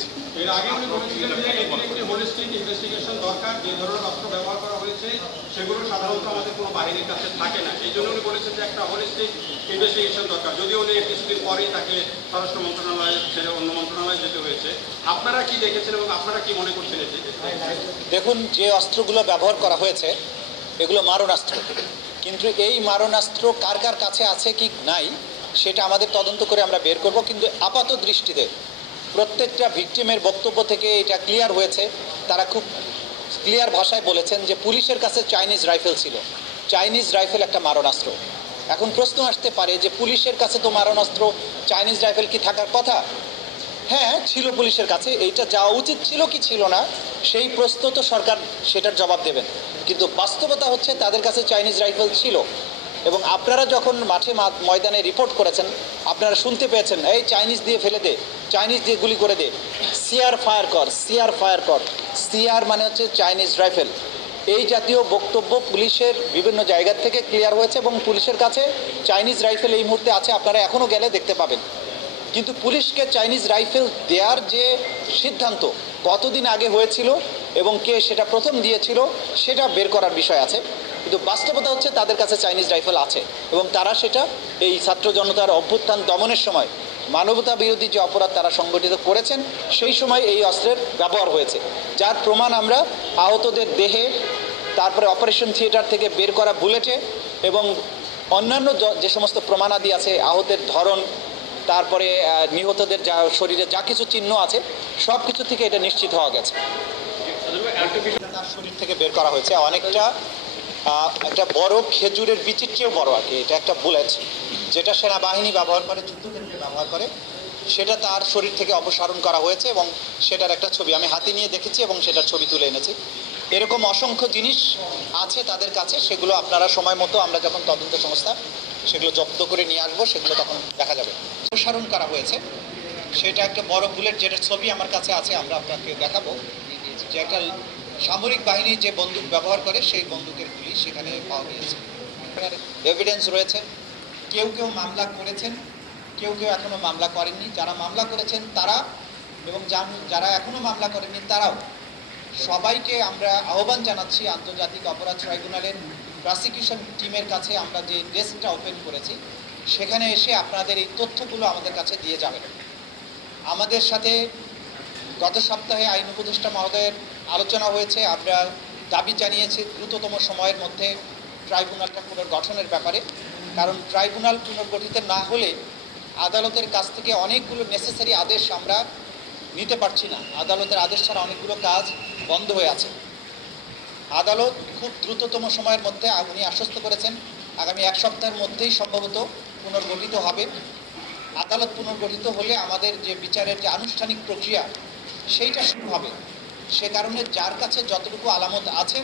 পেয়েছি এর আগে যে হোলিস্টিক ইনভেস্টিগেশন দরকার যে ধরনের অস্ত্র ব্যবহার করা হয়েছে সেগুলো সাধারণত আমাদের কোনো বাহিনীর কাছে থাকে না। এই জন্য উনি বলেছেন যে একটা হোলিস্টিক ইনভেস্টিগেশন দরকার। যদিও উনি কিছুদিন পরেই তাকে স্বরাষ্ট্র মন্ত্রণালয়ে ছেড়ে অন্য মন্ত্রণালয়ে যেতে হয়েছে। আপনারা কি দেখেছেন এবং আপনারা কি মনে করছেন এটি দেখুন যে অস্ত্রগুলো ব্যবহার করা হয়েছে এগুলো মারণাস্ত্র। কিন্তু এই মারণাস্ত্র কার কার কাছে আছে কি নাই সেটা আমাদের তদন্ত করে আমরা বের করব। কিন্তু আপাত দৃষ্টিতে প্রত্যেকটা ভিকটিমের বক্তব্য থেকে এটা ক্লিয়ার হয়েছে। তারা খুব ক্লিয়ার ভাষায় বলেছেন যে পুলিশের কাছে চাইনিজ রাইফেল ছিল। চাইনিজ রাইফেল একটা মারণাস্ত্র। এখন প্রশ্ন আসতে পারে যে পুলিশের কাছে তো মারণাস্ত্র, চাইনিজ রাইফেল কি থাকার কথা? হ্যাঁ ছিল পুলিশের কাছে। এইটা যাওয়া উচিত ছিল কি ছিল না, সেই প্রশ্ন তো সরকার সেটার জবাব দেবেন। কিন্তু বাস্তবতা হচ্ছে তাদের কাছে চাইনিজ রাইফেল ছিল। এবং আপনারা যখন মাঠে ময়দানে রিপোর্ট করেছেন, আপনারা শুনতে পেয়েছেন, এই চাইনিজ দিয়ে ফেলে দে চাইনিজ দিয়ে গুলি করে দে সিআর ফায়ার কর সিআর ফায়ার কর সিআর মানে হচ্ছে চাইনিজ রাইফেল এই জাতীয় বক্তব্য পুলিশের বিভিন্ন জায়গা থেকে ক্লিয়ার হয়েছে এবং পুলিশের কাছে চাইনিজ রাইফেল এই মুহূর্তে আছে, আপনারা এখনও গেলে দেখতে পাবেন। কিন্তু পুলিশকে চাইনিজ রাইফেল দেওয়ার যে সিদ্ধান্ত কতদিন আগে হয়েছিল এবং কে সেটা প্রথম দিয়েছিল, সেটা বের করার বিষয় আছে। কিন্তু বাস্তবতা হচ্ছে তাদের কাছে চাইনিজ রাইফেল আছে এবং তারা সেটা এই ছাত্র জনতার অভ্যুত্থান দমনের সময় মানবতা বিরোধী যে অপরাধ তারা সংগঠিত করেছেন সেই সময় এই অস্ত্রের ব্যবহার হয়েছে। যার প্রমাণ আমরা আহতদের দেহে তারপরে অপারেশন থিয়েটার থেকে বের করা বুলেটে এবং অন্যান্য যে সমস্ত প্রমাণাদি আছে আহতের ধরন তারপরে নিহতদের যা শরীরে যা কিছু চিহ্ন আছে সব কিছু থেকে এটা নিশ্চিত হওয়া গেছে। তার শরীর থেকে বের করা হয়েছে। অনেকটা একটা বড় খেজুরের বিচির চেয়েও বড় আর কি এটা একটা বুলেট, যেটা সেনাবাহিনী ব্যবহার করে, যুদ্ধক্ষেত্রে ব্যবহার করে। সেটা তার শরীর থেকে অপসারণ করা হয়েছে এবং সেটার একটা ছবি আমি হাতে নিয়ে দেখেছি এবং সেটার ছবি তুলে এনেছি। এরকম অসংখ্য জিনিস আছে তাদের কাছে, সেগুলো আপনারা সময় মতো আমরা যখন তদন্ত সংস্থা, সেগুলো জব্দ করে নিয়ে আসব, সেগুলো তখন দেখা যাবে। অপসারণ করা হয়েছে। সেটা একটা বড় বুলেট যেটার ছবি আমার কাছে আছে, আমরা আপনাকে দেখাবো। যে একটা সামরিক বাহিনী যে বন্দুক ব্যবহার করে, সেই বন্দুকের গুলি সেখানে পাওয়া গিয়েছে। এভিডেন্স রয়েছে। কেউ কেউ মামলা করেছেন, কেউ কেউ এখনও মামলা করেননি। যারা মামলা করেছেন তারা, এবং যারা এখনও মামলা করেননি তারাও। সবাইকে আমরা আহ্বান জানাচ্ছি আন্তর্জাতিক অপরাধ ট্রাইব্যুনালের প্রসিকিউশন টিমের কাছে আমরা যে ডেস্কটা ওপেন করেছি, সেখানে এসে আপনাদের এই তথ্যগুলো আমাদের কাছে দিয়ে যাবেন। আমাদের সাথে গত সপ্তাহে আইন উপদেষ্টা মহোদয়ের আলোচনা হয়েছে, আমরা দাবি জানিয়েছি দ্রুততম সময়ের মধ্যে ট্রাইব্যুনালটা পুনর্গঠনের ব্যাপারে। কারণ ট্রাইব্যুনাল পুনর্গঠিত না হলে আদালতের কাছ থেকে অনেকগুলো নেসেসারি আদেশ আমরা নিতে পারছি না। আদালতের আদেশ ছাড়া অনেকগুলো কাজ বন্ধ হয়ে আছে। আদালত খুব দ্রুততম সময়ের মধ্যে উনি আশ্বস্ত করেছেন, আগামী এক সপ্তাহের মধ্যেই সম্ভবত পুনর্গঠিত হবে। আদালত পুনর্গঠিত হলে আমাদের যে বিচারের যে আনুষ্ঠানিক প্রক্রিয়া, সেইটা শুরু হবে। সে কারণে যার কাছে যতটুকু আলামত আছে,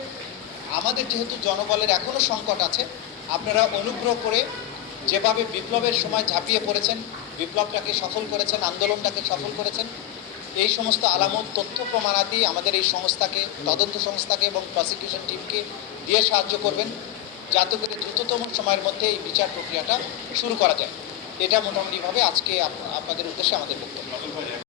আমাদের যেহেতু জনবলের এখনও সংকট আছে, আপনারা অনুগ্রহ করে যেভাবে বিপ্লবের সময় ঝাঁপিয়ে পড়েছেন, বিপ্লবটাকে সফল করেছেন, আন্দোলনটাকে সফল করেছেন, এই সমস্ত আলামত, তথ্য, প্রমাণাদি আমাদের এই সংস্থাকে, তদন্ত সংস্থাকে এবং প্রসিকিউশন টিমকে দিয়ে সাহায্য করবেন, যাতে করে দ্রুততম সময়ের মধ্যে এই বিচার প্রক্রিয়াটা শুরু করা যায়। এটা মোটামুটিভাবে আজকে আপনাদের উদ্দেশ্যে আমাদের বক্তব্য।